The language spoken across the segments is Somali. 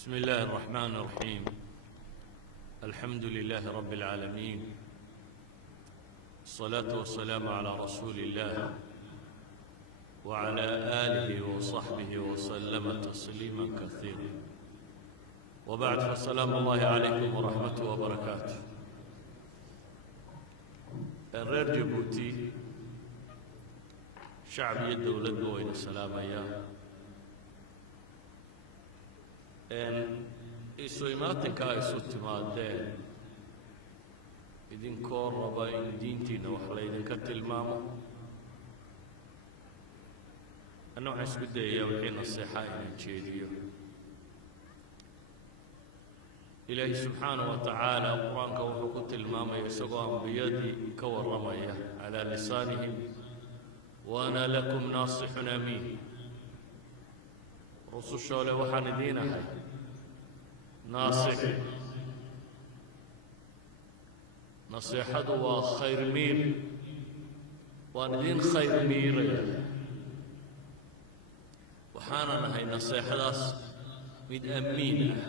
بسم الله الرحمن الرحيم. الحمد لله رب العالمين، الصلاة والسلام على رسول الله وعلى آله وصحبه وسلم تسليما كثيرا، وبعد، فالسلام الله عليكم ورحمته وبركاته. reer Jabuuti shacbiga dowladda wayna salaamayaan. isu imaatinka ay isu timaadeen idinkoo raba in diintiina wax laydinka tilmaamo. anna waxaan isku dayayaa wixii naseexa inaan jeediyo. ilaahi subxaanahu wa tacaala qur-aanka wuxuu ku tilmaamaya isagoo ambiyadii ka warramaya calaa lisaanihim wa ana lakum naasixun amiin. rusushoole waxaan idiin ahay naasix. naseexadu waa khayr miir, waan idiin khayr miiraya. waxaanan ahay naseexadaas mid amiin ah.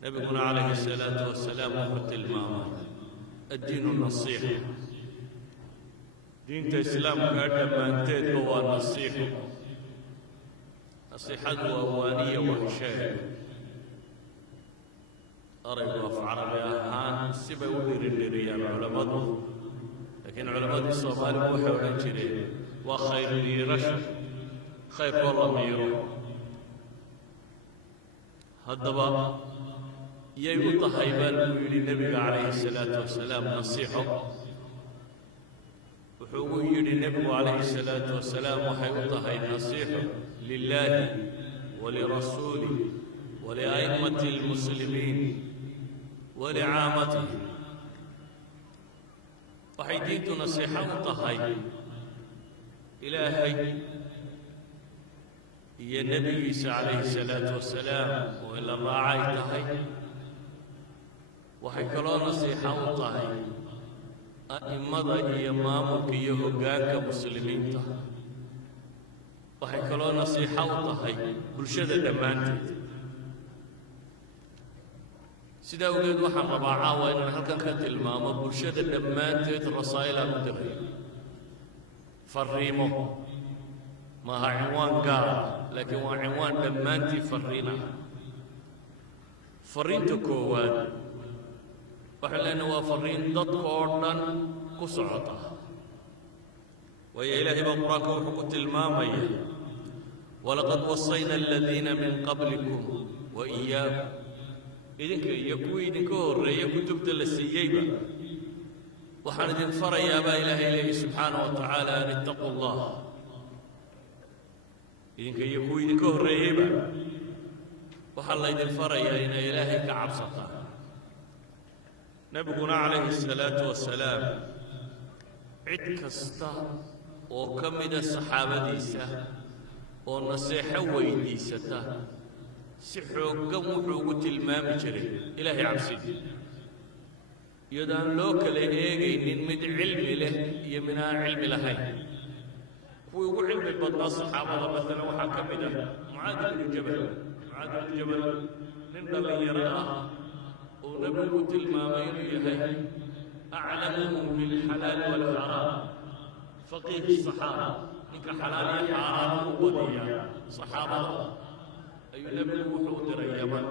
nabiguna calayhi الsalaatu wasalaam wuxuu tilmaamay addiinu nasiixa. diinta islaamka dhammaanteedba waa nasiixo. nasiixadu waa waaniya waxsheeg. araygu af carabi ahaan sibay u dhiridhiriyaan culammadu, laakiin culammadii soomaaligu waxay odhan jireen waa khayr miirasho, khayrkoo la miiro. haddaba yay u tahay baa lagu yidhi nebiga calayhi الsalaatu wasalaam nasiixo. wuxuu ugu yidhi nebigu calayhi الsalaatu wasalaam waxay u tahay nasiixo lilaahi walirasuulih walia'immati اlmuslimiin walicaamatih. waxay diintu nasiixo u tahay ilaahay iyo nebigiisa calayhi الsalaatu wasalaam oo in la raacay tahay. waxay kaloo nasiixo u tahay a'immada iyo maamulka iyo hoggaanka muslimiinta. waxay kaloo nasiixo u tahay bulshada dhammaanteed. sidaa awgeed waxaan rabaa caawa inaan halkan ka tilmaamo bulshada dhammaanteed rasaa'il aan u diray, farriimo. maaha cinwaan gaar ah, laakiin waa cinwaan dhammaantii farriin ah. farriinta koowaad waxaan leenahay waa farriin dadka oo dhan ku socota. waayo ilaahay baa qur-aanka wuxuu ku tilmaamaya walaqad wasayna aladiina min qablikum wa iyaakum. idinka iyo kuwii idinka horreeya kutubta la siiyeyba waxaan idin farayaa baa ilaahay leeyahy subxaanahu wa tacaala an ittaquu allah. idinka iyo kuwii idinka horreeyeyba waxaa laydin farayaa inay ilaahay ka cabsataan. nebiguna calayhi الsalaatu wasalaam cid kasta oo ka mida saxaabadiisa oo naseexo weydiisata si xooggan wuxuu ugu tilmaami jiray ilaahay cabsidi, iyadoo aan loo kala eegaynin mid cilmi leh iyo mid aan cilmi lahayn. kuwii ugu cilmi badnaa saxaabada maalan waxaa ka mid ah mucaad ibnu jabal. mucaad ibnu jabal nin dhallinyaro ah oo nebigu tilmaamay inuu yahay aclamuhum bilxalaal waalxaraam, faqiih saxaaba, ninka xalaal iyo xaaraan u badiya saxaabada. ayuu nebigu wuxuu u diray yaman.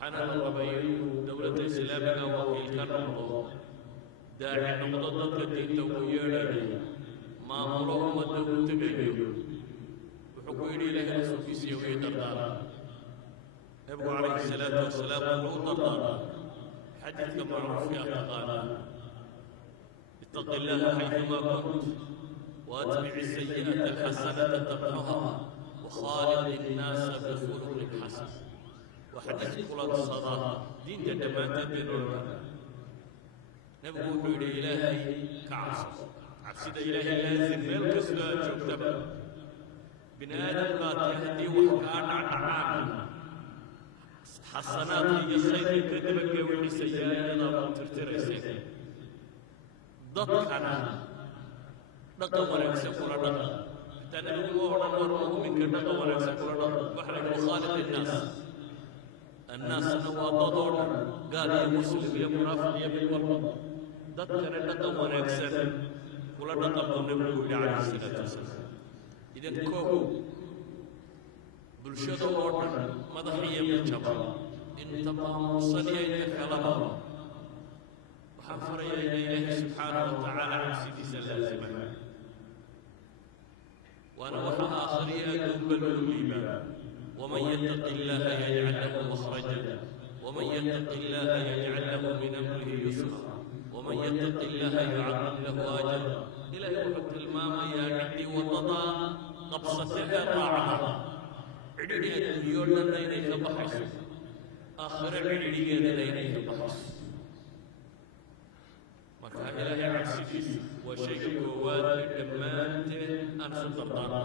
waxaana la rabay inuu dowladda islaamiga wakiil ka noqdo, daaci noqdo, dadka diinta ugu yeedhayo, maamulo ummadda u tegayo. wuxuu ku yidhi ilaahay rasuulkiisiiyo wii dardaarma. nebigu calayhi الsalaatu wasalaam wuxuu u dardaarma xadiidka macruufka taqaanaa ittaqi llaha xayثumaa kunt waatbici الsayi'ata alxasanata tamxuha wakhaaliqi الnaasa bikhuluqin xasan. waa xadiis kulansada diinta dhammaanteed baynu odhanaa. nebigu wuxuu yidhi ilaahay ka cabso. cabsida ilaahay laazim meel kastoo aad joogtaba. bini aadamkaati haddii wax kaa dhacdhacaan xasanaadka iyo khayrka ka dabagewinaysa yaayadaad u tirtirayseen. dadkana dhaqan wanaagsan kula dhaqan. حتى نبي وهران والمؤمن كنا قوانا سكولنا بحر وخالق الناس نواضضون قال يا مسلم يا منافق يا بالورد ذكر أن قوانا يكسر ولا نقبل النبي عليه الصلاة والسلام إذا كوكو بالشدة ورد مضحية من جبل إن تمام صلي كلامه وحفر إليه سبحانه وتعالى عن سيدي سلازمه وأنا وحى آخرين أقبل الليبا ومن يتق الله يجعل له مخرجا ومن يتق الله يجعل له من أمره يسرا ومن يتق الله يعظم له أجرا إلى يوم المام يا عندي وضضا قبصة الراعة عدني اليوم لينك بحث آخر عدني لينك بحث marka ilaahay cabsidiisa waa shayga koowaad ee dhammaanteen aan su dardaarno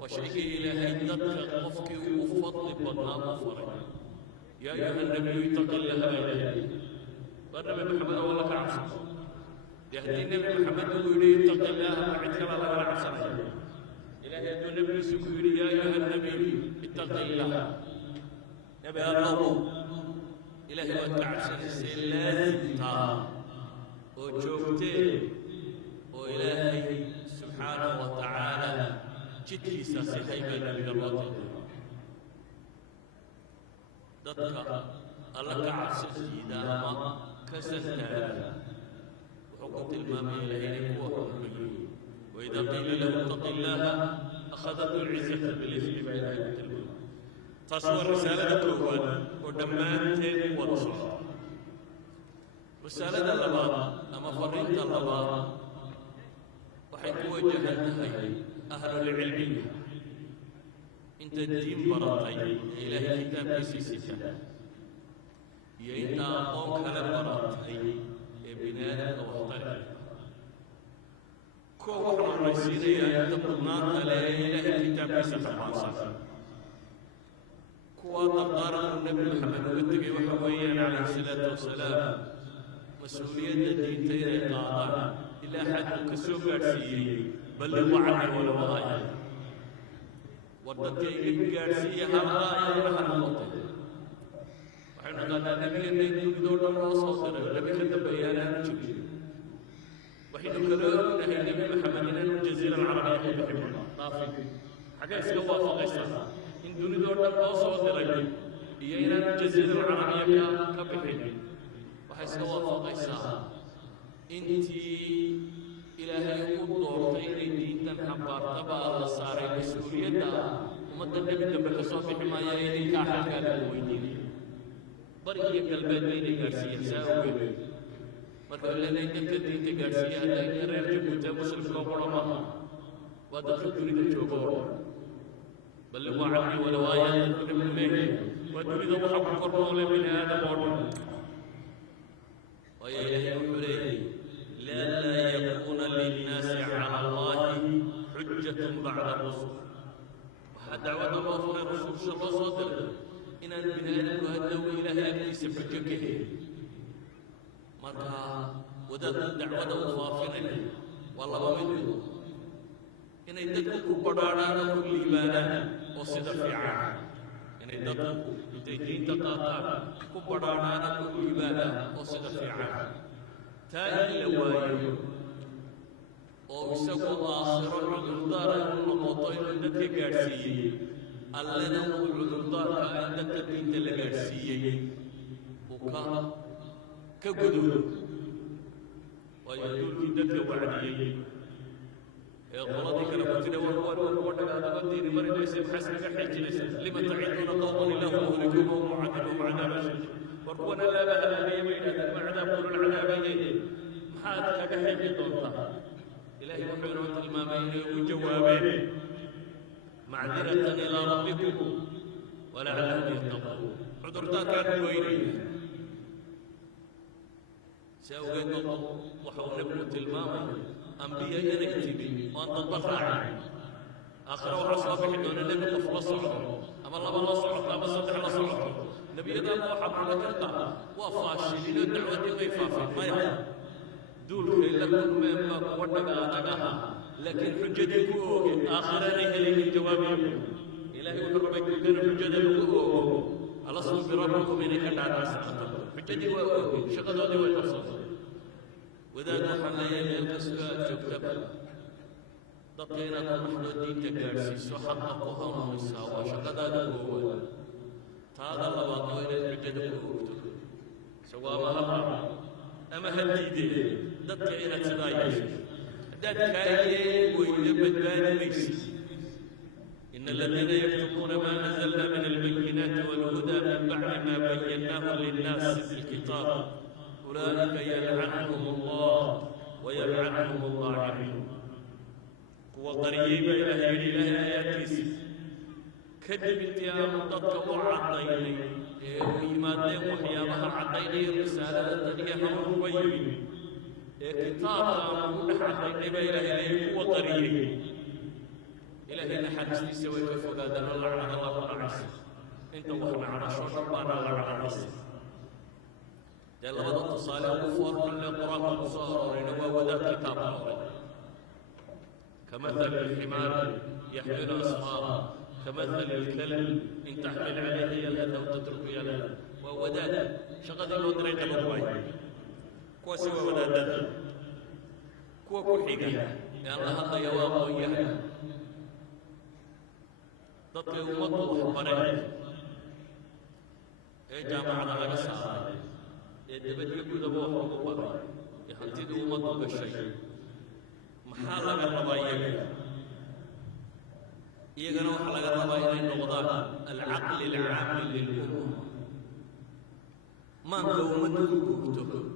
waa shayga ilaahay dadka qofkii ugu fadli badnaa u faray yaa ayuha nabiyu ittaqi llaha ilaahay waa nabi maxamed oo la ka cabsado dee haddii nabi maxamed uu yidhi ittaqi llaha ma cid kale lagala cabsanaya ilaahay hadduu nabigiisu ku yidhi yaa ayuha nabiyu ittaqi llaha nabi allow ilaahay waad ka cabsanaysay laazimtaa وجوبتين وإلهي سبحانه وتعالى جدي ساسحي بين الجرات ضدك الله كعسس إذا ما كسنتها وحكمت المام إلهي هو وإذا قيل له اتق الله أخذته العزة بالإثم بين الكلمة تصور رسالة الأول ودمانتين ورسول رسالة اللباب أما فرنت اللباب وحيكون وجهتها أهل العلم أنت الدين برطي إلهي كتاب سيسيسا يأتى قوم كلام برطي بناء وحطي كو وحنا رسينا يتقنان على إلهي كتاب سيسا كو أطبار النبي محمد واتقي وحويا عليه الصلاة والسلام مسؤولية الدينتين قاطعة إلى حد كسوف قارسية بل وعد ولا وغاية والدكي قارسية هرغاية ونحن نقطة وحين قال النبي أن يدور دور الوسط النبي كتب بيانا جميل وحين قالوا أن النبي محمد أن الجزيرة العربية يحبنا طافي حاجة سوا فقيسة إن دون دور الوسط الرجل إيانا الجزيرة العربية كبحين waxay iska waafaqaysaa intii ilaahay u doortay inay diintan xambaartaba la saaray mas-uuliyadda ummadda nebi dambe ka soo bixi maaya inay kaa xalkaada u weydiinaya bari iyo galbeed baynay gaadhsiiyeen saa ogeed marka ilaahay dadka diinta gaadhsiiya hadda inka reer jabuuti muslimka oo qura maaha waa dadka dunida jooga oo dhan balliquu cannii walow aayatan nabi leeyahay waa dunida waxa ku kor noole bini aadam oo dhan ويا إلهي وحليه لا يكون للناس على الله حجة بعد الرسل ودعوة الله في الرسول صلى الله عليه وسلم إن البناء وهدوا إلهي ليس حجته مرة ودت دعوة وفافنا والله ومنه إن يدكوا بدانا كل بانا وصد في عام إن يدكوا تجين تقاطع كبرانا كل بانا وصد في عام تاني لوايو ويسقوا آخر العذردار النقطين عندك قارسية اللنا العذردار عندك الدين القارسية وكا كقدود ويدل عندك وعدية غلطك لفتنا والوردك هذا الدين مرد يسيب حسنك حجلس لما تعيدون قوم الله مهلكوهم وعدلهم عذاب شديد وربنا لا بأس به بين عذاب كل العذابين محاتك كحيج دونتا إلهي وحيرون المامين وجوابين معذرة إلى ربكم ولعلهم يتقون عذرتا كانوا وينين سأوجد وحول ابنة المامين أنبياء ينكتبين وأنت الضفاعي آخر ورسول في حدود النبي قفل الصعود أما الله صعود أما صدح الله صعود نبي يدام وحب لك القرى وفاشلين الدعوة ويفافين ما يهد دول إلا كل مما ودك آتاها لكن حجتي كوك آخراني هلي من جوابي إلهي وحربك كان حجتي كوك ألصم بربكم إني كان على عسى حجتي كوك شغلوني والأصل وإذا نحن ليالي الكسبات شكتب دقينا محمد دين تكارسي سحقق وهم الساوى شغلات كوك هذا الله وطوين الحجتي كوك سواء ما أما هديدي دقينا تنايش دكاية ويلبد بادميس إن الذين يكتبون ما نزلنا من البينات والهدى من بعد ما بيناه للناس في الكتاب أولئك يلعنهم الله ويلعنهم اللاعنون وقريبا إلى إله آياتيس كذب انتهام ضدك وعطيني وإيمانين وحيامها عطيني الرسالة الدنيا هم ويبين كتاب نحن إنما إلهي هو قريب إلهي نحن سوي كفوق هذا الله على الله العزيز أنت وإحنا على شر ربنا على العزيز جل وعلا تصالح وفور من القرآن والصور إنما وذا كتاب الله كمثل الحمار يحمل أسفارا كمثل الكلب إن تحمل عليه يلهث أو تترك يلهث وهو ذاك شغل الودرين تبقى كوا سوى ودادات كوا كحيقا يا الله هذا يواب وياه ضطي أمته وحبرين إيه جامعة على مساء يدبت يقول أبوه وحبرين يحنتد أمته بالشيء محالا من ربايا يقنوا حلقة ربايا النقضاء العقل العام للأمة ما هو أمته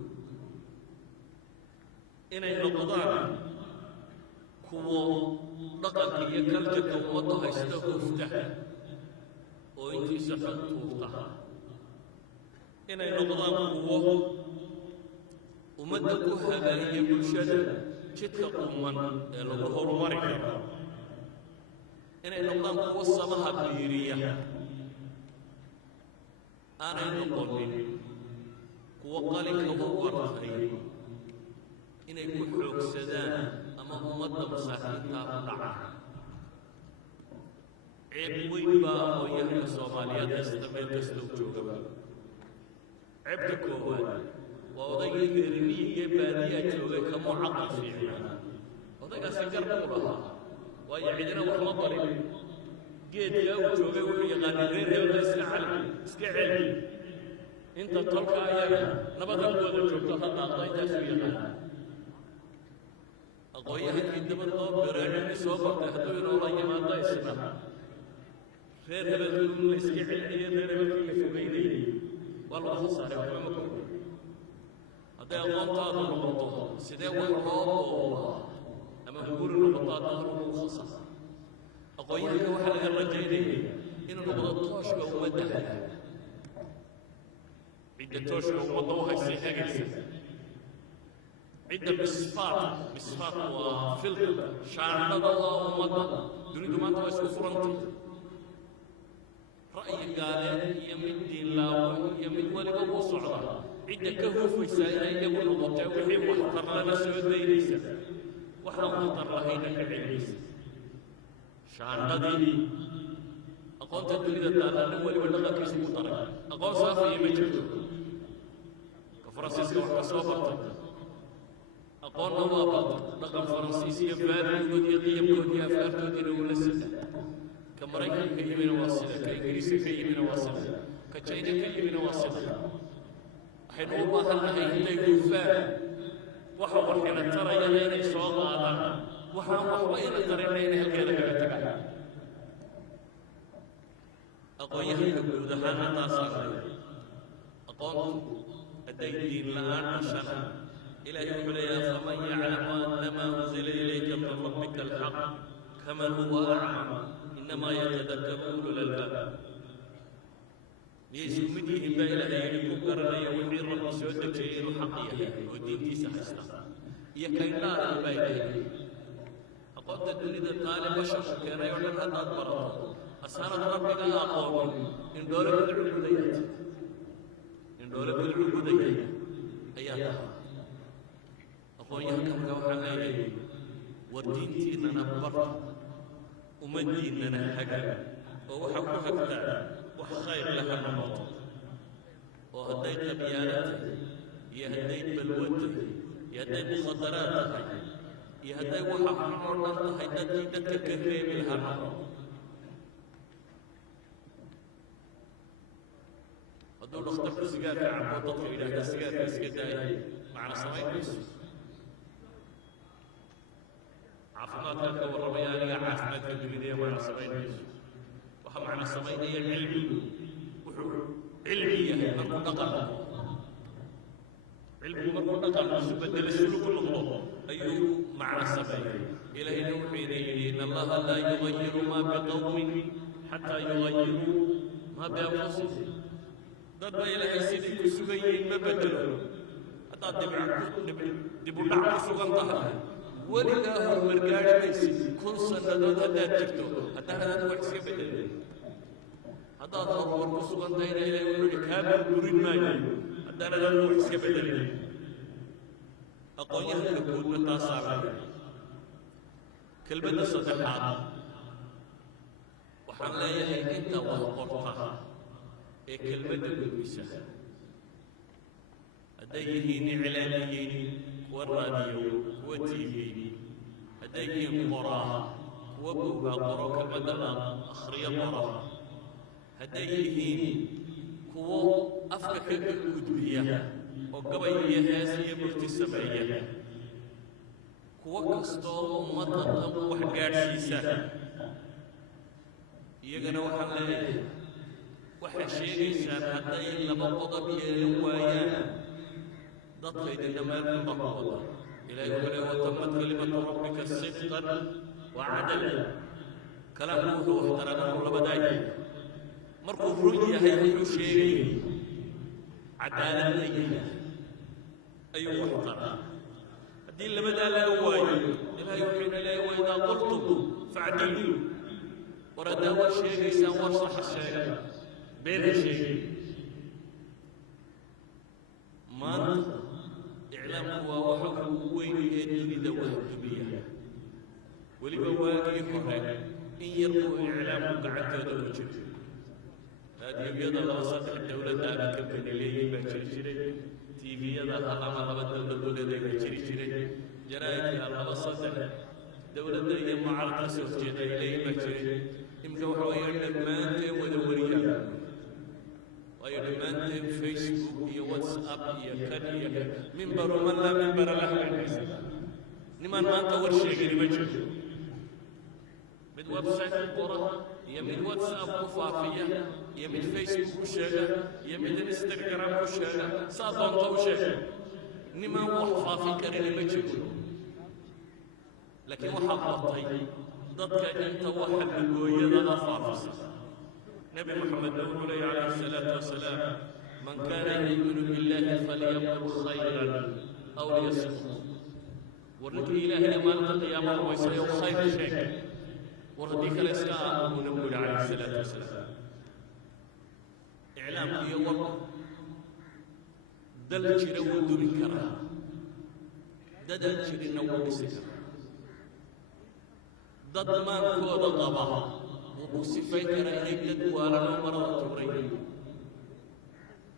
inay noqdaan kuwo dhaqanka iyo kaljarka ummaddu haysta hufta oo intiisa xun tuurta inay noqdaan kuwo ummadda ku hagaajiya bulshada jidka quman ee lagu horumari karo inay noqdaan kuwo samaha biiriya aanay noqonin kuwo qalinka u wartay inay ku xoogsadaan ama ummadda masaakiintaa ku dhaca ceeb weyn baa aqoonyahanka soomaaliyeed haysta meel kasta u joogaba ceebta koowaad waa odaygii reermiyiga baadiyaa joogay kamuu caqli fiicnaa odaygaasi gar buu lahaa waayo cidina wax ma barin geedkaa uu joogay wuxuu yaqaanay reer hebelka iska cali iska celi inta tolka ayaga nabadankooda joogto hadda aqdayntaasuu yaqaana aqoonyahankii dabad loo baraaruni soo bartay hadduu inoola yimaado isna reer hebelkii la iska celinayo reer hebelkii la fogeynayay waa lagu khasaaray waxba ma kordhin hadday aqoontaadu noqoto sidee wax loo boobaa ama hunguri noqoto hadda hor ugu khasaar aqoonyahanka waxaa laga rajaynayay inuu noqdo tooshka ummadda cidda tooshka ummadda u haysay hagaysa عدة مصفات وفلتر شعر الله ومضى دنيا ما تبغى فرنتي رأي قال يمد الله يمد ولي أبو صعدة عدة كهوف وسائل يقول وقتها وحين واحتر لنا سعود ليس وحنا واحتر لهينا كعيس شعر هذه أقول الدنيا تعالى ولي ولا كيس مطرق أقول صافي يمجد كفرنسيسكا وحكا أقولنا ما بعض رقم فرنسيسية فارغ ودي يبكون أفكار تدير ولا سنة كمريكا كيمين واصلة كإنجليزي كيمين واصلة كتشاينا كيمين واصلة حين الله هل هي يفهم وحول حين ترى يلين يسوق على وحول حين ترى يلين هكذا كتبع أقول يهلك ودهانا تاسع أقول الدين الآن عشان إلى يوم القيامة فمن يعلم أن ما أنزل إليك من ربك الحق كمن هو أعمى إنما يتذكر أولو الألباب ليس مديهم بإلى ذلك قرن يوحي الرب سودك شيء حقيقي ودين تيسا حسنا يكين لا البيت أقول تدريد الطالب بشر كان يعلم أن أدبره أسهرت ربك أقوم إن دولة بالعبودية إن دولة بالعبودية أياتها aqoonyahanka waxaa leeyahay ودينتنا نبرت ومديننا نهجر ووحكو هكذا وخير لها الموت وهديت بيانتي يهديت بلوتي يهديت مخدراتي يهديت وحكو هيدتي دتك كريم الهرم هدول اختبروا سجار في عبوطة إلى السجار في سجداي معنا سمايكس عفمات كان وربياني عفمات كالجميدية معنا سمايكس وهم معنا سمايكس علمي علمية مركو نقل علمي مركو نقل بدل السلوك الغلط أيوه معنا سمايكس إلى إنه حين إن الله لا يغير ما بقوم حتى يغيروا ما بأنفسهم dad ba ilaahay sidii ku sugan yihiin ma bedelo haddaad dib u dhac ku sugan tahay weligaa horumar gaari maysid 1000 sannadood haddaad jirto haddaanan wax iska bedelin haddaad horumar ku sugan tahayna ilaahay wuxuu kaa burburin maayo haddaanan wax iska bedelin aqoonyahanka guudna taasaa laga kelmadda saddexaad waxaan leeyahay inta wax qorta كلمة بالمساء أديهين إعلاميين والراديو والتيفي أديهين قراء وبوها قراء كمدى أخرية قراء أديهين كو أفكك الكتبية وقبية هاسية ملتسمية كو كستور أمتا وحقار شيسا يغنى وحلالي وحشيغيسان هداي لما قضب يلوايان ضطليد النمال المقوضة إلى يقول وتمت كلمة ربك صدقا وعدلا كلامه واحترانه لبداي مركو رؤيا هي شيء عدالة ليه أيوه واحتران الدين لبدا لا يوايان إلى يوحين إليه وإذا قلتم فاعدلوا وردوا الشيغيسان ورصح الشيغيسان بين الشيء ما إعلام هو وحكم وين يدري ذوه الدنيا ولبواقي خرج إن يرقوا إعلام قعدت وجه هذه يبيض الله صدق الدولة دائما كمن إليه بشري تي في هذا الله ما بدل الدولة ذي بشري جرائد الله صدق الدولة ذي معرض سوتي إليه بشري يمكن وحويان ما أنت ودوريا ويرمان فيسبوك يا واتساب يا كان منبر من لا منبر له نمان ما انت ورشي غير وجه من ويب سايت القرى يا من واتساب وفافيه يا من فيسبوك وشاغا يا من انستغرام وشاغا صابون وشاغا نمان وحفافي كريم وجه لكن وحفظتي ضدك انت واحد بالويا فافس نبي محمد نقول عليه الصلاة والسلام من كان يؤمن بالله فليقل خيرا أو ليصمت ورد إله لما التقي أمر ويسير خير شيء ورديك الإسلام نقول عليه الصلاة والسلام إعلام في يوم دل جرو دون كرا دل جرو نوم سكر ضد ما كود الله وصفيت رأيك تدوالا مرة توري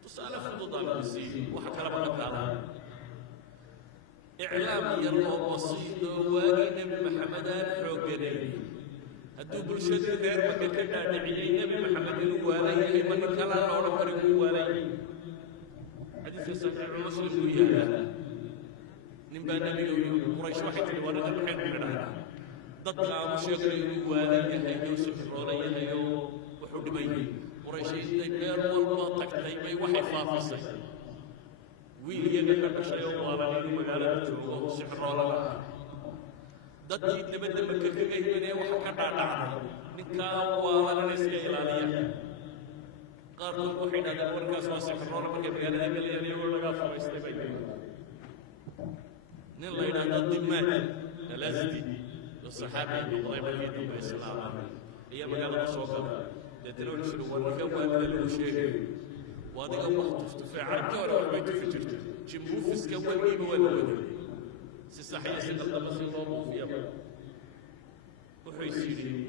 تسأل فضضا بسيط وحكى ربك تعالى إعلام يرى بسيط واقي نبي محمد حوقني هدو برشد غير مكة نبي محمد الوالي من كلا لولا فرق الوالي حديث صحيح مسلم وياه نبى نبي قريش واحد الورد الحين من هذا dadka aan sheegay waalayahay Yusuf Roorayay wuxuu dhimayay Qurayshay meel walba tagtay bay waxay faafisay wiiliyada ka dhashay oo waalay magaalada joogo Sixroolada dadkii dibadda marka kaga yimaanay wax ka dhaadhacay ninka waalana iska ilaaliya qaarkood waxay dhahdeen warkaas waa Sixroolada marka magaalada galiyay oo laga faa'iideystay bay nin la yiraahdo Dimaad Lazdi الصحابي يقول يدهم الإسلام هي مقالة صوفة لتلون شنو ورقة وأمل وشيء وهذا الله تفتفع عركة ولا بيت فجرت شنبوفس كول ميم ولا سيصحي سيقلب سيقلب في يوم وحيسيري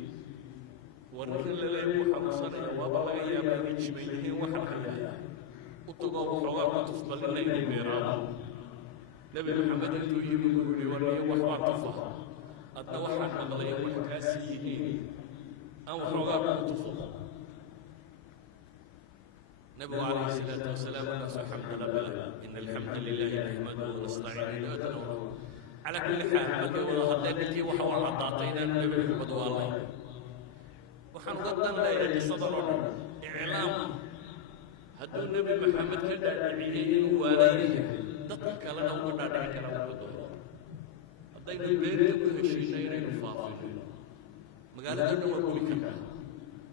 وركن لا يوحى مصنع وابغى أيام يجمعه وحنا وتبغى وحوار تفضل لنا الميراث نبي محمد يقول لي ورني وحوار تفضل أتوحى نبغى وحكاسيين أو حوار تفضل نبي عليه الصلاة والسلام الحمد لله إن الحمد لله نحمده ونستعينه ونستغفره على كل حال بقول هديتي وحوار عطاتينا النبي محمد والله وحنقدم لا صدر إعلام هدو النبي محمد كذا دعيين وواليه دقيق لنا وقدر دعيك لنا وقدر هدين البيت كهشينين الفاضل مقالة أنه وقوي كنا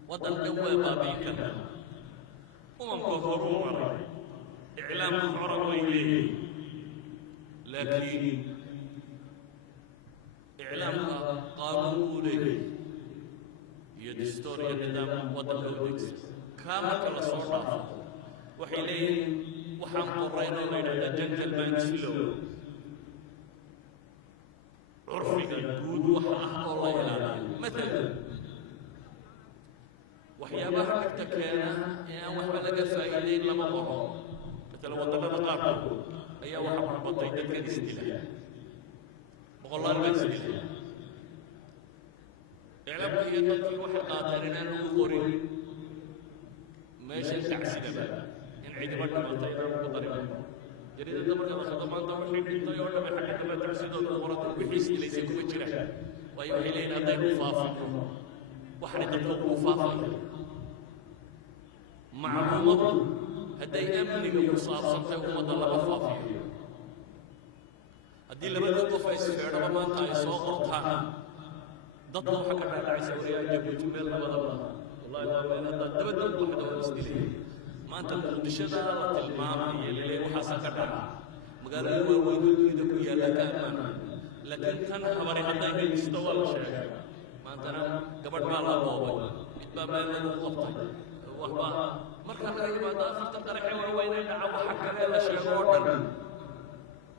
وطن جوا بابي كنا ومن كفروا إعلام العرب إليه لكن إعلام قانون إليه هي دستورية نظام وطن الودكس كامل كلا صوت وحيلين وحن قرينا لنا جنتلمان سلو عرفنا الجود وحق الله يلانا مثلا وحيابا حتى كان يا وحنا لقى فائلين لما مروا مثلا وطننا قارب أي وحنا بطيء تلك الاستلاء والله ما استلاء اعلم هي تلك واحد قاتلين أنه غوري ماشي تعسينا بقى إن عجبنا بطيء بطريقة جريدة دمر خدمان دمر حين طيور لما حكيت ما تعسينا الغورة بحيث ليس يكون جرا وأيها إلينا ضيق فافا وحنا تطلق فافا معلومات هدي أمني وصار صنطي ومضى لغفافي هدي لما تقف يسفر لما أنت يسوق رطانا ضطلوا حكا على عيسى وريا جبوا جميل لما والله ما بين هذا دبدل واحد ونستليه ما أنت مدشدة المام يلي وحاسة كذا مقال هو ويدل يدك ويا لكن كان خبري هذا يستوى الشيء ما أنت قبل ما لا بابا إتبع بين الخطة وهو مركز الأيام هذا تقرأ وين دعوة حكى لا شيء ورد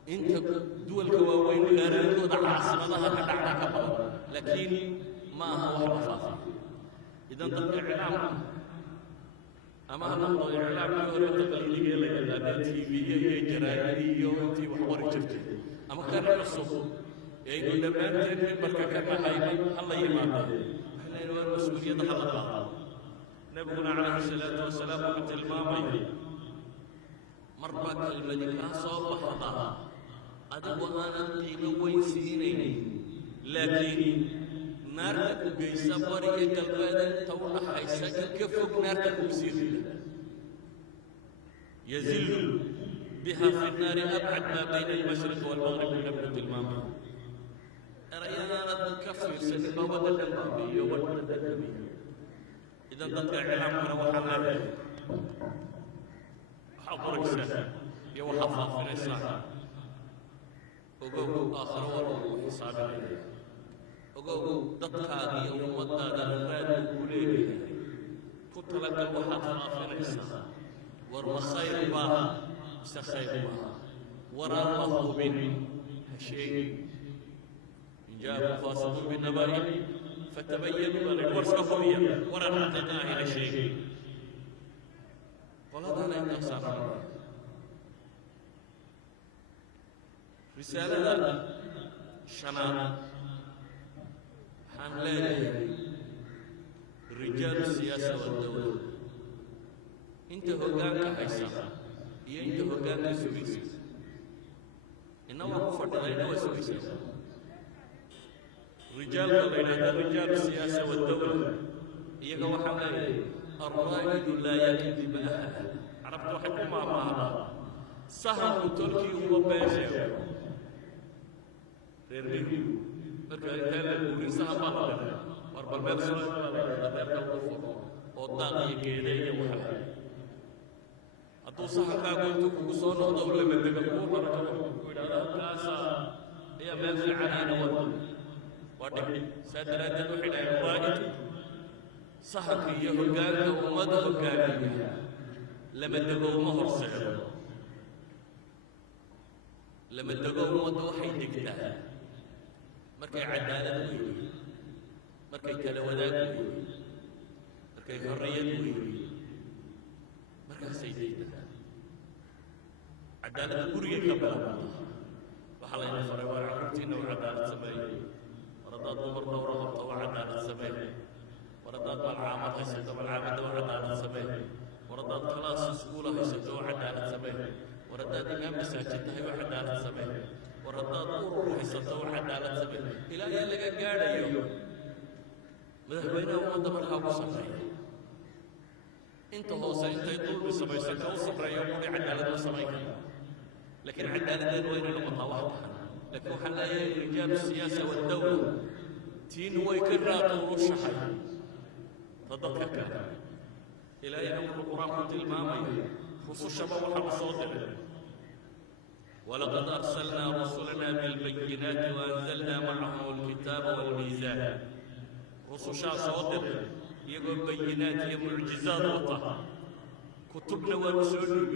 أنت دول كواوين غير دول عاصمة هذا كذا لكن ما هو حفاظ إذا تبقى إعلام أما نقول إعلام يوري تقليدي لك هذا تي في جرايدي يوتي وحوار جبتي أما كان يصف يقول لما أنت بركة كما هاي الله يمانه إحنا نور مسؤولية الله نبينا عليه الصلاة والسلام مثل ما مرة الملكة صوب حضها أدب أنا تيجي سيني لكن نارتك بيسافر يكلبان تونا حيسك كفوك نارتك بسير يزل بها في النار أبعد ما بين المشرق والمغرب من ابن المام أريانا الكفر سنة وبدل المغربية والمدنية إذا تطلع إعلام وحنا حضرك سنة يوحفظ في الإنسان وقوقوا آخر وروا حساب وقوقوا دقا يوم ودادا الراد وليه كنت لك الوحفظ في الإنسان والخير باها سخير باها ورا الله بن شيء إن جاء فاسق بالنبأ فتبينوا أن ورثه ورا نعطينا إلى شيء والله أنا إنسان رسالة شنان حملة رجال السياسة والدولة أنت هجان كحيسا أنت هجان كسويس إنه وقفت لنا وسويس رجال السياسة والدولة يقوى حملة الرائد لا يكذب أحد عرفت واحد مع بعض سهم تركي هو باشا ريربيو مركز هذا بوري سهم بعض واربل بيرسل وضع يجيني وحده أتوصل كاغو تكوسون دولة من تكون ورجع كاسا هي بيرسل عنان ودي سادرات الوحيد الرائد صحكي يهجان ومدى هجانية لما تقول مهر سعر لما تلقوا أمة وحي دكتا مركي عدالة ويني مركي كلوداك ويني مركي حرية ويني مركي سيدينا عدالة كورية قبل وحالين فروا عرفتين وعدالة سماية ورداد دمر دورة هبطة وعدالة سماية ورداد بالعامة هيسته بالعامة وعدالة سماية ورداد كلاس سكولة هيسته وعدالة سماية ورداد إمام مساجد هي وعدالة سماية ورداد أورور هيسته وعدالة سماية إلى أن لقى قاعد يوم مذهبين ومن دمر هاو سماية انت هوسه انت يطول بسماية توصف رأيهم عدالة سماية لكن عدالة وين نقطة واحدة لكن حنا رجال السياسة والدولة تين هو يكرر ورشحي تذكر إلى يوم القرآن قلت المامي خصوص شباب وحب صوتنا ولقد أرسلنا رسلنا بالبينات وأنزلنا معهم الكتاب والميزان خصوص صوتنا يقول بينات هي معجزات وطه كتبنا ورسولنا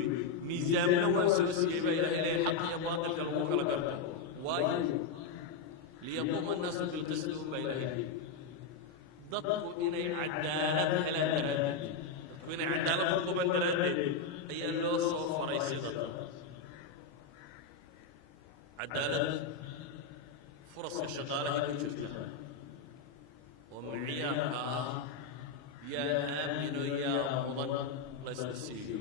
ميزاننا ورسولنا إلى حق يباطل كالوكا لقرده واي ليقوم الناس بالقسط بين أيديهم ضدوا إني عدالة إلى التردد ضدوا إني عدالة فرقوا بالتردد أي أن لا صوف رئيسي ضد عدالة فرص الشغالة هي كجرتها ومعيارها يا آمن يا مضن لسنسيه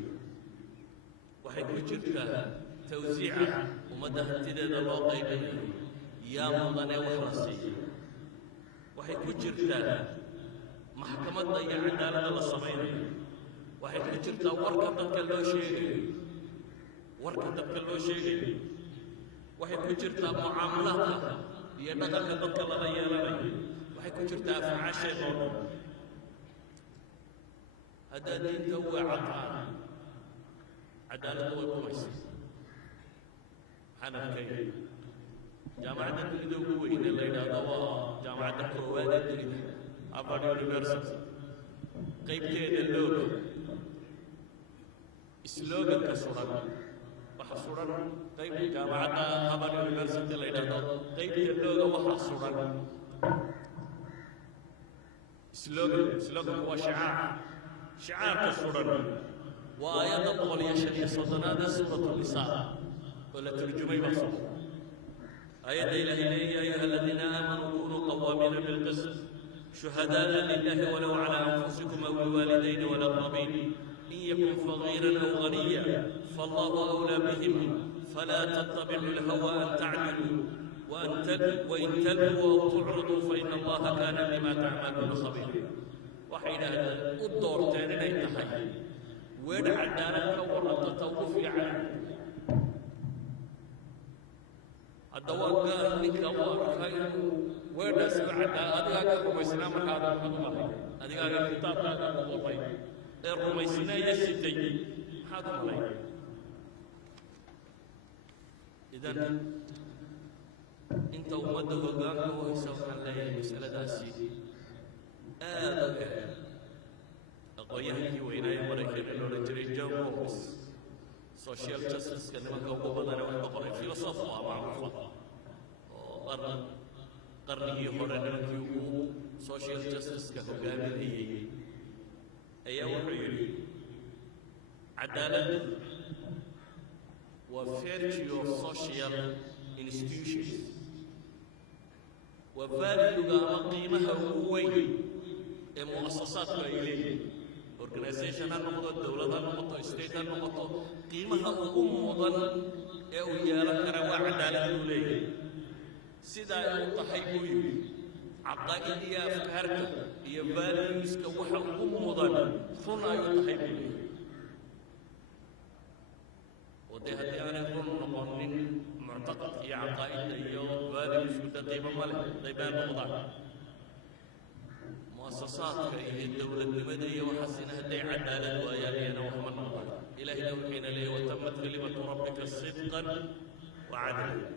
وحيث كجرتها توزيعها ومدى اهتداد الله قيبه يا مضن وحرسي وحيث كجرتها محكمة ضيع عدالة للصمين وحيث كجرتها وركة تبكى له شيء وحيث كجرتها معاملاتها هي نقل تبكى لغيالنا وحيث كجرتها فعاش شيطان هذا دين تو عطاء عدالة هو كويس أنا كيف جامعة الدنيا وين اللي يدعوا جامعة الكروات الدنيا أبغى يونيفرسيتي كيف كده اللوجو سلوغان كسران وحصران كيف جامعة أبغى يونيفرسيتي اللي يدعوا كيف اللوجو وحصران سلوغان هو شعار كسران وآيات القولية شديد صدنا سورة النساء ولا ترجمي مقصود آية إلهي يا أيها الذين آمنوا كونوا قوامين بالقسط شهداء لله ولو على أنفسكم أو الوالدين والأقربين إن يكن فقيرا أو غنيا فالله أولى بهم فلا تتبعوا الهوى أن تعدلوا وإن تلووا أو تعرضوا فإن الله كان بما تعملون خبيرا وحينئذ الدور تاني ينتهي وين عدالة ورد توقف يعني الدوام قال لك أبوك وين سمعت هذا رميسنا مكان الله هذا الكتاب هذا الله الرميسنا يسجي هذا الله إذا أنت ومده وقامك ويسوي الله مسألة داسي أقوياء وإناية مريكين لو نجري جوابس social justice كلمة كوكو بدنا ونقرأ فيلسوفيا معروفة قرنيه هورنا كيو social justice كهجان هي أي وحي عدالة وفيرتي of social institutions وفاليو قيمها هوي المؤسسات إليه organization النقطة الدولة النقطة state النقطة قيمها وضن أو يالا كروا عدالة إليه سيدا التحيبوي عقائد يا أفكارك يا values كوحة وضن صنع التحيبوي وده يعني ضمن نقطة معتقد يا عقائد يا values وده قيمة ماله قيمة نقطة مؤسسات الدولة المدنية وحسنها دي عدالة ويالينا وحمد الله إلهي لو حين لي وتمت كلمة ربك صدقا وعدلا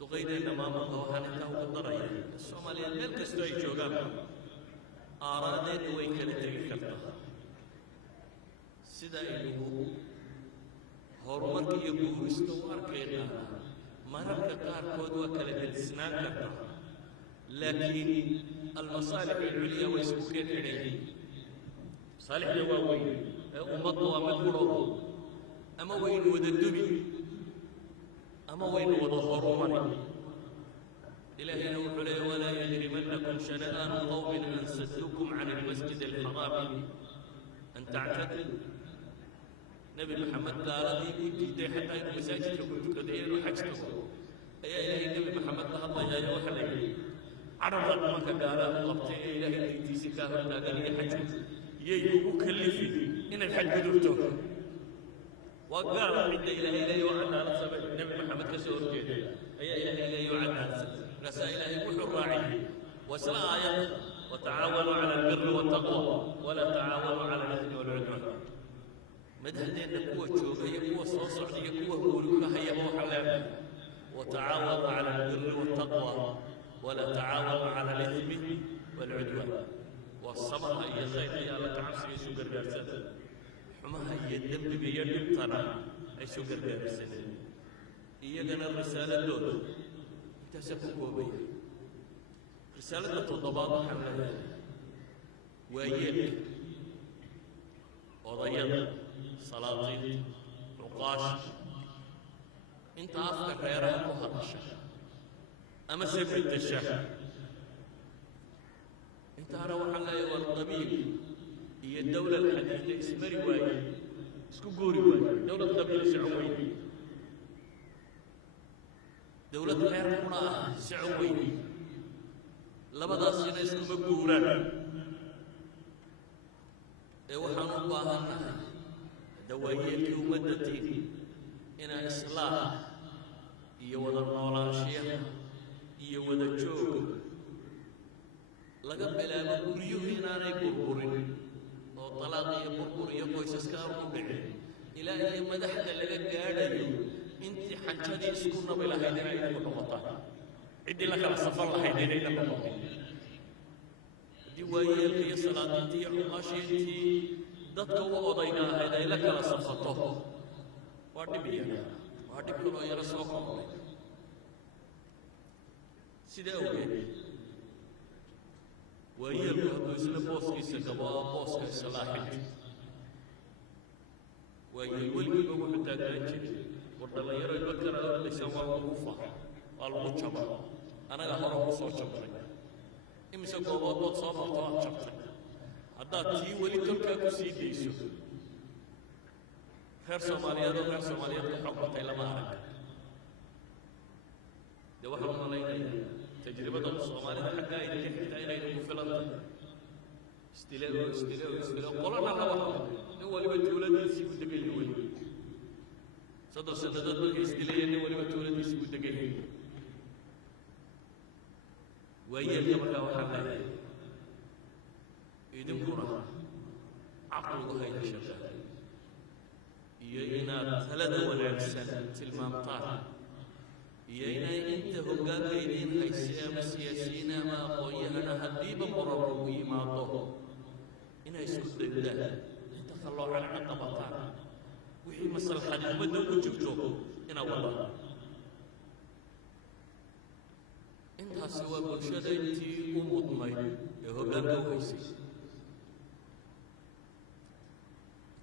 تغير إنما مضوحانك وقدرية الصومالية الملك استوي جوغام آرادين ويكالتري كالتا سيدا إلهو horumarka iyo guurista u arkayna mararka qaarkood waa kala gedisnaan karta laakiin almasaalix alculya way isku keenayeen masaalixda waaweyn ee ummaddu waa mid qurho ama waynu wada dubi ama waynu wada horumari إلهنا وحلي ولا يجرمنكم شنآن قوم أن صدوكم عن المسجد الحرام أن تعتدلوا نبي محمد قال لي حتى إن مساجد كنت كثير وحجته يا إلهي نبي محمد الله يا وحلي عرض ما قال الله إلهي تيسكاه قال لي حج يجو كلفي إن الحج درته وقال عند إلهي وعد على سبيل نبي محمد كسور كده يا إلهي وعد على سبيل رسائل يقول الراعي وسلا آيات وتعاونوا على البر والتقوى ولا تعاونوا على الإثم والعدوان مدهدين قوة شوكية قوة صوصعية قوة مولوكة هي وحلال وتعاونوا على البر والتقوى ولا تعاونوا على الإثم والعدوان والصبر هي خير يا لك عصي شكر جارسات حما هي الدم بيد ترى أي شكر جارسات إيجانا الرسالة دول تسبقوا بي رسالة الضباط حملها ويل وضيض سلاطين نقاش انت أفكر غيرها مهرشة أما سبب التشاه انت أروح على والطبيب هي الدولة الحديثة اسمها رواية اسكو قوري دولة قبيلة سعوية دولة غير مراه سعوي لبدا سنة اسكو مقوران وحن باهنا دوايك ومدتين إن إصلاح يوضا النولاشية يوضا الجوج لقد بلا مقوريو هنا يقرقرين وطلاق يقرقرين يقويس اسكارو بعين إلى أن مدحت لقد قاعدين انت حجدي اسكن بلا هيدين ايد بنقطه عدي لك السفر هيدين ايد بنقطه دي ويل هي صلاتي عماشيتي ددك وودينا هيدين لك السفرته وادبيا وادبكلو يا رسول الله سيده اوغي ويل هو اسم بوسكي سكبا بوسكي صلاحي ويل ولي بقول تاجر ودلا يرى بكرة ليس هو موفى المجتمع أنا أهرب صوت جبري إمسك قوات صوت طاعة جبري هذا تي ولي تركه كسيد يسوع خير سوماليا تحقق إلى ما أرك ده واحد ملايين تجربة الصومالية حتى إلى المفلات استلاء قلنا الله هو اللي بتولد يسيب الدقيق صدر سندات بالإستيلية اللي ولي بتولد يسيب الدقيق وهي اللي مركا وحنا إذن كرة عقل هاي الشباب يينا ثلاثة والعكسان تلمامطار يينا انت هقاك يدين هيسيام السياسيين ما قويهنا هديبا مربوي ما طه إنا يسكت الله تخلوا عن عقبطان وحي مصلحة المدى وجبته إنا والله انتها سوى برشادة انتي ومضمين يهقاك وهيسي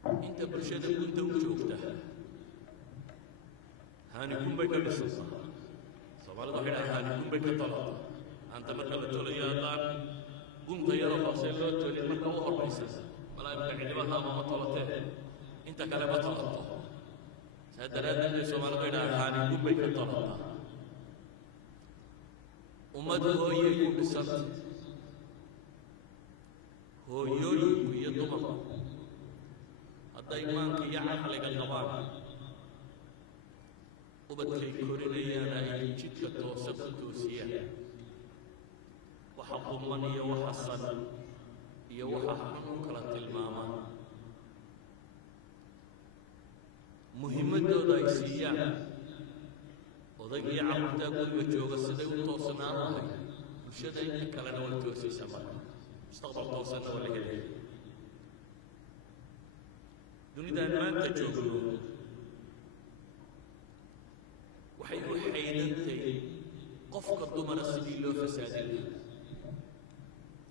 انت برشادة كنت وجوبتها هاني كن بيك بسلطة صبالة ضحينا هاني كن بيك طلطة أنت مركب تولي يادان كنت يرى فاصلة تولي مركب وخر بيساس ولا يبقى عندما هاما طلطة انت كلمة طلطة سيدنا النبي صبالة ضحينا هاني كن بيك طلطة أمده هو يكون بسلطة هو يكون يضمن دايما كي يعقل الغبار وبتكي كورينيانا يجيك توسط توسيا وحق من يوحصن يوححن كلت الماما مهمة دايسيا وذاك يعقل تقول بجوغ السدو توسنا الله وشدا إنك لنا والتوسي سما استغفر توسنا والهدي دوني دائما تجوبه waxay u xaydantay qofka dumara sidii loo fasaadin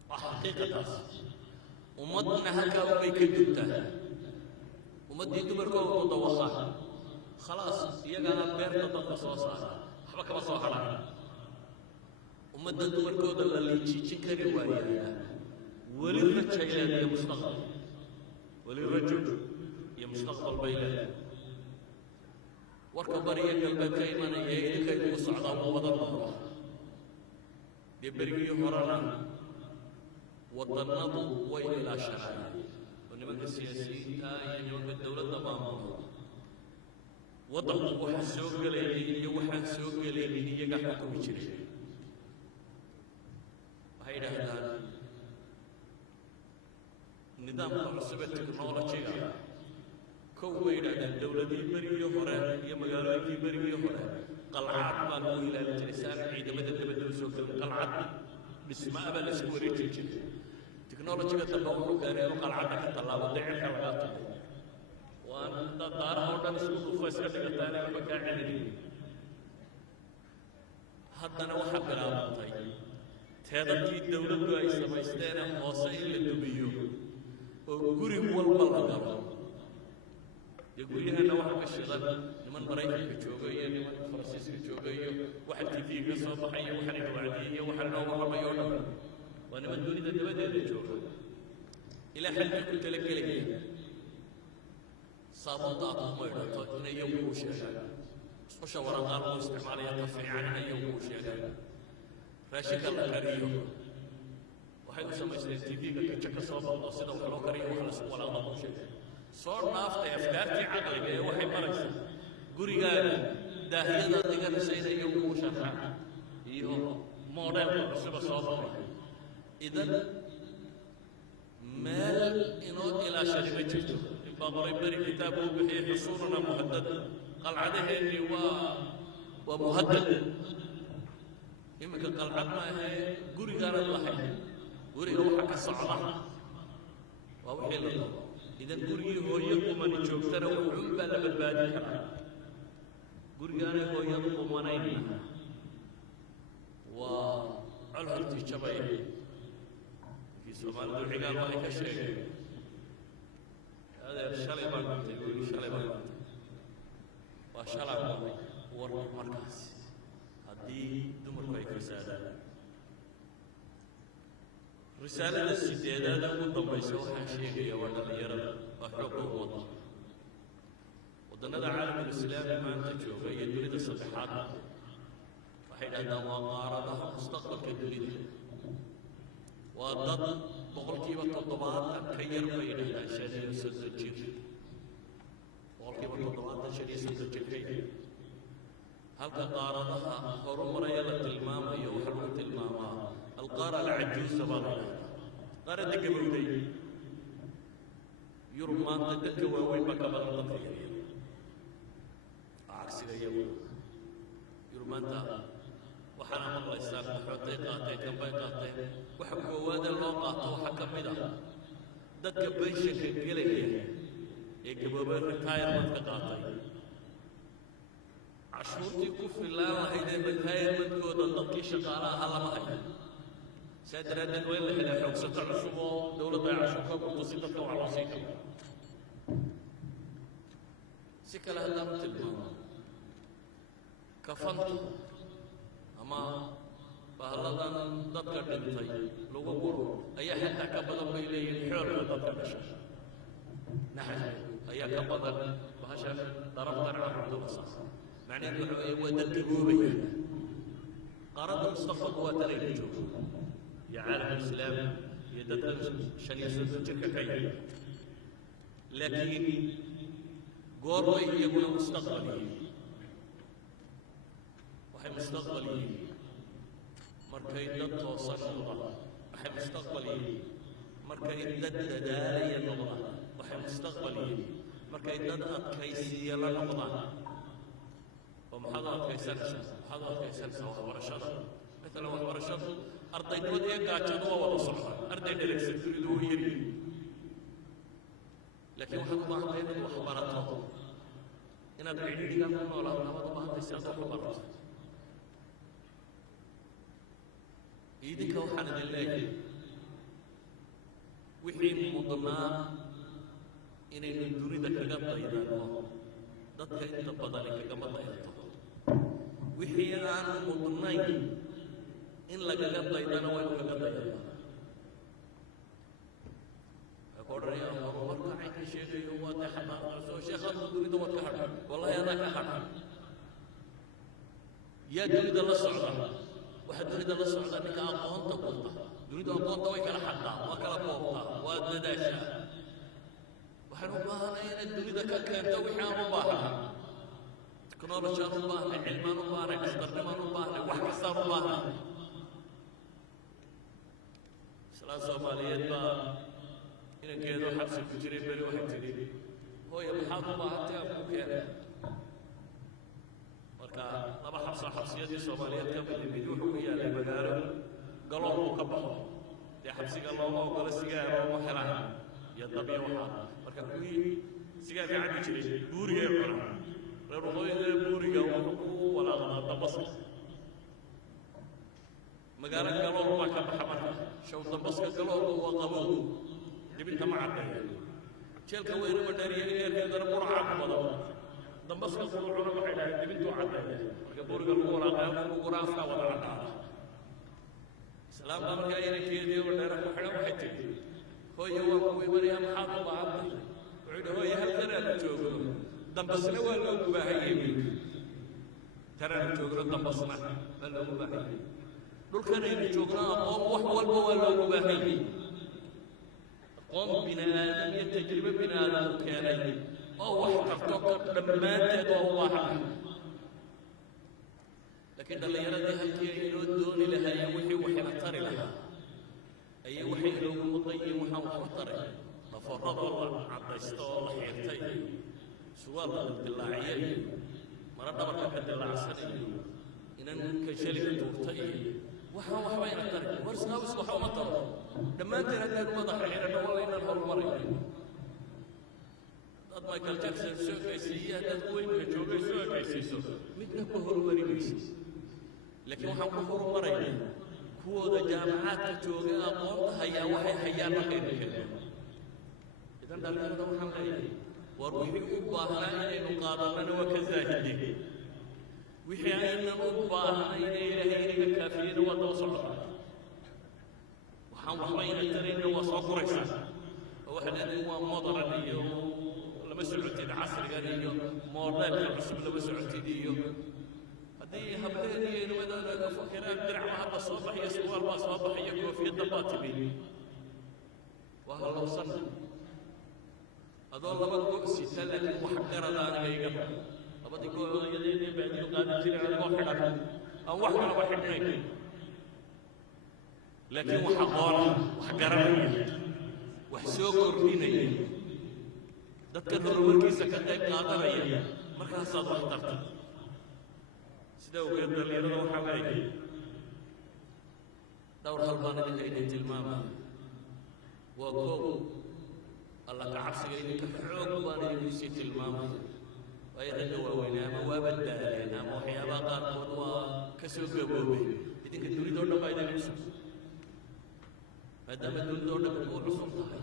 waa xaqiiqadaas ummadna halkaa umay ka jirtaa ummaddii dumarkooda u dawaqaan khalaas iyagana beerta dadka soo saara waxba kama soo hadhaan ummadda dumarkooda la liijiijin kari waayaa weli rajay leedahay mustaqbal weli rajo iyo mustaqbal bay leedahay warka bariya galbeed ka imanaya idinkay ugu socdaa uu wada noqdo dee berigii horena wadannadu way ilaashanayeen oo nimanka siyaasiyiinta iyo nimanka dowladda maamula waddanku waxa soo gelayay iyo waxaan soo gelaynin iyaga xukumi jiray waxay yidhaahdaan nidaamka cusub ee technology-ga kow bay yidhahdeen dowladii berigii hore iyo magaalooyinkii berigii hore qalcad baa lagu ilaalin jiray saan ciidamada dabadda u soo gelin qalcad dhismaa baa laisku wareejin jiray technology-ga dambe wuxuu keenay inuu qalcadda ka tallaabo dicirka lagaa tumo waan haddaad daaraha oo dhan isku dhuufa iska dhigataane waxba kaa celinayn haddana waxaa bilaabantay teedadkii dowladdu ay samaysteene hoose in la dumiyo oo guri walba la galo dee guryahana waxa ka shidan niman maraykanka jooga iyo niman faransiiska jooga iyo waxa tv ka soo baxay iyo waxa la wacdiyey iyo waxa loo warramayo dhan waa niman dunida dabadeeda jooga ilaa xalkii ku talagelaya saabuunta aad ku maydhato inay iyagu kuu sheegaan isqusha waraqaal uu isticmaalaya ka fiican inay iyagu kuu sheegaan raashinka la kariyo waxay u samaysteen tv-ga kaja ka soo baxdo sida wax loo kariyo wax laisku walaaqo kuu sheegaan soo dhaaftay afkaartii caqliga ee waxay maraysaa gurigaaga daahiyadaad dhiganaysa inay iyagu kuu sharxaan iyo moodheelka cusuba soo baxay idan meel inoo ilaashani ma jirto inbaa qoray beri kitaab uu bixiyey xusuununa muhaddad qalcadaheennii waa muhaddad iminka qalcad ma ahee gurigaanad lahayn guriga waxa ka socda waa wixii la qabo idan gurigii hooye kumani joogtana wuxuun baa la badbaadin karaa gurigaanay hooyadu kumanayna waa col hortii jabay kii soomaalidu cigaal waxay ka sheegeen adeer shalay baan guntay guri shalay baan guntay waa shalaa waday war markaas haddii dumarku ay fasaadaan risaalada sideedaad ugu dambaysa waxaan sheegaya waa dhallinyarada waa xoogga ummadda waddannada caalamulislaami maanta jooga iyo dunida saddexaad waxay dhahdaan waa qaaradaha mustaqbalka dunida waa dad boqolkiiba 70 ka yar bay dhahdaan 35 jir boqolkiiba 70 35 jir ka yar halka qaaradaha horumaraya la tilmaamayo waxaa lagu tilmaamaa alqaara alcajuusa baa la yidhahdaa qaaradda gabowday yurub maanta dadka waaweyn baa ka badan dadka yaryar cagsiga iyagu yurub maanta waxaana maqlaysaan qaxootay qaateen kambay qaateen waxa koowaada loo qaato waxaa ka mid ah dadka benshanka gelaya ee gaboobay retirementka qaatay cashuurtii ku filaan lahayd ee retirementkooda dadkii shaqaalaha ha lama hayo saa daraaddeed waa in la helaa xoogsato cusub oo dowladda ay cashuur ka gurto si dadka wax loo sii karo si kale haddaan u tilmaamo kafanta ama bahalladan dadka dhintay lagu guro ayaa xitaa ka badan bay leeyihiin xoolka dadka dhasha naxas ayaa ka badan bahasha daraftan carruurta wasaas macnaheedu waxa weeye waa dad gaboobaya qaaradda mustaqbalku waa tanayna joogo iyo caalamulislaami iyo dadkan 35 jirka ka yar laakiin goorbay iyaguna mustaqbal yihiin waxay mustaqbal yihiin markay dad toosan noqdaan waxay mustaqbal yihiin markay dad dadaalaya noqdaan waxay mustaqbal yihiin markay dad adkaysiya la noqdaan oo maxaad u adkaysanaysaa waxbarashada مثلا waxbarashadu ardaynimada iyo gaajadu waa wada socdaan arday dheregsan dunidu wuu yaryihiin laakiin waxaad u baahantahay inaad wax barato inaad cidhiidhigaa ku noolaato nabad u baahantay si aad wax u barato idinka waxaan idin leeyahay wixii mudnaa inaynu dunida kaga daydano dadka inta badani kagama daydato wixii aan mudnayn in lagaga daydano waynu kaga daydana odhanayaan horumarka caynka sheegayo waa dee xanaaqaysoo sheekhaadku dunida waad ka hadhan wallahi adaa ka hadhan yaa dunida la socda waxaa dunida la socda ninka aqoonta gurta dunidu aqoonta way kala xaddaa waa kala boobtaa waa dadaashaa waxaan u baahanay inaad dunida ka keento wixii aan u baahnay technology aan u baahnay cilmaan u baahnay dastarnimaan u baahnay wax kastaan u baahnay islaan soomaaliyeed baa inankeedoo xabsi ku jiray beri waxay tidhi hooya maxaad u baahantay aan ku keenay marka laba xabsiyadii soomaaliyeed ka mid mid wuxuu ku yaalay magaalo galoon uu ka baxo dee xabsiga looma ogola sigaar looma helaan iyo dab iyo waxaa marka kuwii sigaarka cabbi jiray buurigay cunaa reer waqooyiga buuriga wuxuu ku walaaqdaa dambaska magaalo galoon baa ka baxa marka show dambaska galoonku waa qabow dibinta ma caddeeya jeelka weyne madheeriya geerkeedana quraca ku badan dambaska qurucuna waxay dhahay dibintuu caddeeya marka buuriga lagu walaaqaya lagu guraafka wada caddaada islaamka markaa inankeedii oo dheera ku xidhan waxay tidhi hooye waa ku imanayaa maxaad u baahantahay wuxuu yidhi hooye halkan aanu joogno dambasna waa loogu baahan yahay tanaanu joogno dambasna waa loogu baahan yahay dhulkanaynu joogno aqoon wax walba waa loogu baahan yahay aqoon bini aadam iyo tajribe bini aadam u keenay oo wax karto dhammaanteed waa u baahan laakiin dhallinyaradii halkii ay inoo dooni lahaayeen wixii waxina tari lahaa ayay waxay inoogu mudan yihiin waxaan waxba taray dhafoorradoo la caddaysto oo la xiirtay iyo suwaal la dilaaciya iyo mara dhabarka ka dilaacsan iyo inanka shaliga tuurta iyo waxaan waxba ina tari warsaabis waxa uma taro dhammaanteen haddaynu madaxa xidhanno waa inaan horumarayno dad michael jackson soo ekaysiiye haddaad weynka joogay soo ekaysiiso midna ku horumari maysid laakiin waxaan ku horumarayna kuwooda jaamacaadka joogay aqoonta hayaa waxay hayaan markaynu keeno idan dhallinyarada waxaan leeyahay war wixii u baahnaa inaynu qaadannana waa ka zaahidin wixii aynan u baahnay inay ilaahay inaga kaafiyeyna waa daba socota waxaan waxba ina tarayna waa soo guraysaa oo waxaa leedahay waa modern iyo lama socotid casrigan iyo moordeelka cusub lama socotid iyo haddii hableedii nimadooda ka fakiraan diracba hadda soo baxaya suwaal baa soo baxaya koofiyadda baa timi waa halowsan adoo laba go-sita laakiin wax garada aniga iga labadii go-yadeedii baadiyo qaadi jiray anigoo xidhan aan wax kalaba xidhnayn laakiin wax aqoona wax garanaya wax soo kordhinaya dadka horumarkiisa ka qayb qaadanaya markaasaad wax tarta sida ogeed dhallinyarada waxaa leeyahay dhowr hal baan idinka tilmaamaya waa koow alla ka cabsiga idinka xoog baan idinku sii tilmaamaya waayo ragga waaweynaa ama waa badbaadeen ama waxyaabaha qaarkood waa ka soo gaboobeen idinka dunidoo dhan baa idin cusub maadaama dunidoo dhan kuu cusub tahay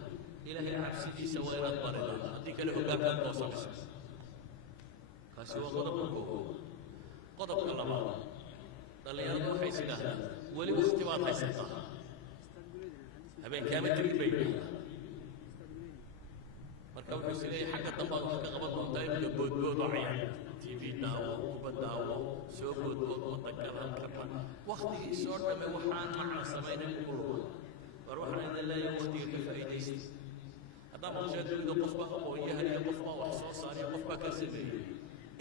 ilaahay cabsidiisa waa inaad baridaan haddii kale hoggaankaad goosanaysa kaasi waa qodobka koowaad qodobka labaad dhallinyaradu waxay is idhaahdaan weli wakti baad haysataa habeenkaama tegin bay yidhahdaa marka wuxuu is leeyahay xagga dambaad wax ka qaban doontaa imika boodbood oo ciyaar tv daawo kuba daawo soo boodbood waddankan halkan waktigii soo dhamme waxaan macna samaynayn ugu luga war waxaan idin leeyahay waktiga ka faa'iidaysta haddaan maqshaa dunida qofba aqoon-yahan iyo qofbaa wax soo saariyo qofbaa ka sameeyey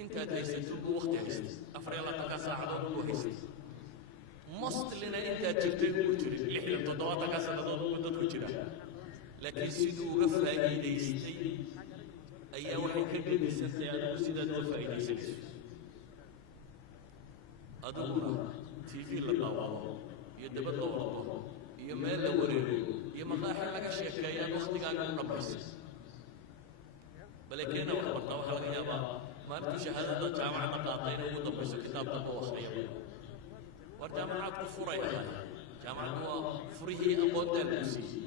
intaad haysato buu wakti haystay 24 saacadood buu haystay mostlina intaad jirtay buu jiray 67 sannadood buu dadku jira laakiin siduu uga faa'iidaystay ayaa waxay ka dhigaysantahay adigu sidaad uga faa'iidaysanayso adiguna tv la daawado iyo dabad la wado iyo meel la wareego iyo maqaaxi laga sheekeeyaan waktigaaga u dhammaysay bale keena wax bartaa waxaa laga yaabaa مالك شهادة جامعة قاطعين وضبط كتاب تقوى خير والجامعة كفرية جامعة هو فريه أقوى النسي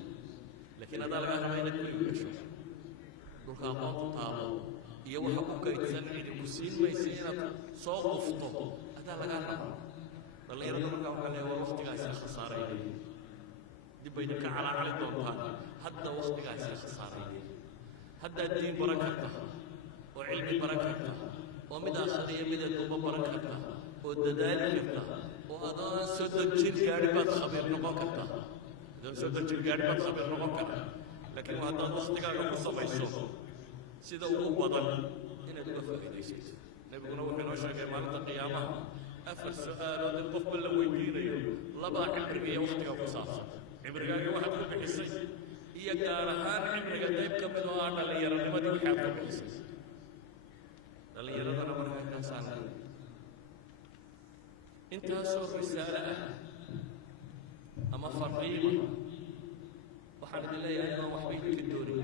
لكن هذا لا يهم كل شيء دكان طاو يوحكوا كيتسمع الكسين ما يصير صوفته هذا لا يهم والله يردون عليه وقت قاسي خسارة دي بينك على دونتان حتى وقت قاسي خسارة حتى الدين بركته وعلم بركته ومدى آخرية مدى الدوبة بركته والددال كرته وهذا سد الجيل قاعد خبير نقاكته إذا سد الجيل قاعد خبير نقاكته لكن هذا وقت قاعد قصة بيسوه سيدا وقوة إن الدوبة في ديسيت نبي نقول وحنا وشرك مالة القيامة أفر سؤال القف بالله ويدينه لبا عمرك وقت قصاص عمرك واحد بحسي هي كارهان عمرك دايب كمل وانا اللي يرى ما دي حاجة بحسي اللي يرى أنا مرة إنسان أنت سوى رسالة أما فرقيمة وحمد الله يا إمام وحبيبك الدوري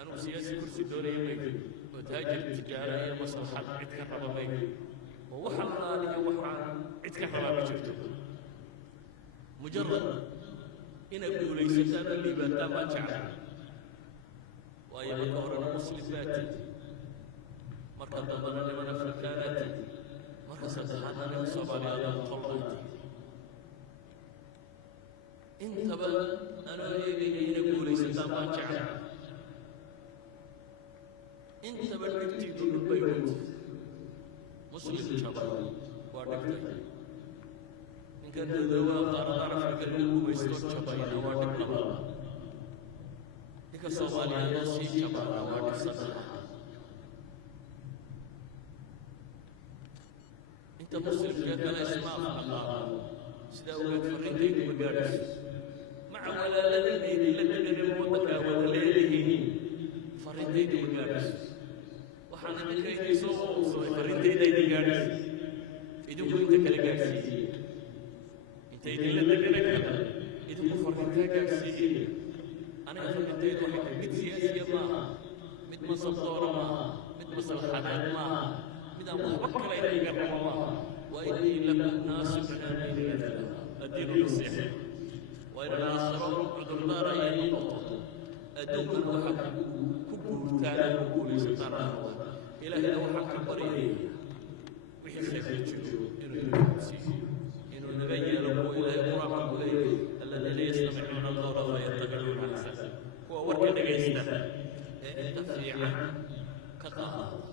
أنا سياسي كرسي الدوري يميك وتاجر التجارة يا مصلحة عدك بيك ووحنا لي وحنا عدك بجرته مجرد إن أقول ليس أنا اللي بدأ ما تعلم وأي مكورنا مسلمات مركز ضمن لمن أفريقيانات مركز هذا من صوماليا الطلبات انت بل أنا يجي نقول ليس ما تعلم انت بل نبتدي بالبيوت مسلم شباب وادكتي إن كان الدواء قرار في القلب ويستوى شباب وادك إذا صوماليا نسي شباب وادك سبب أنت مسلم كان اسمع الله سيدا وقت فرنتين مقارس مع ولا الذين لدن الموتك وليله فرنتين مقارس وحنا من كي يسوع فرنتين مقارس إذا كنت كالقارسي أنت إذا لدنك إذا كنت فرنتين مقارسي أنا فرنتين واحد مد سياسية ما مد مصدورة ما مد مصلحات ما إذا وكل إليك الله وإني لم ناسبنا من الدين يصيح وإن الآخر عذر لا رأي نقطة أدوك الوحق كبور تعالى كبور سترى إلهي لو حق بريئي ويحسك الجنوب إنه يمسي إنه نغير إلهي مراقب إليه الذين يستمعون القول فيتبعون أحسنه هو ورك نجيسته تفريعا كقهر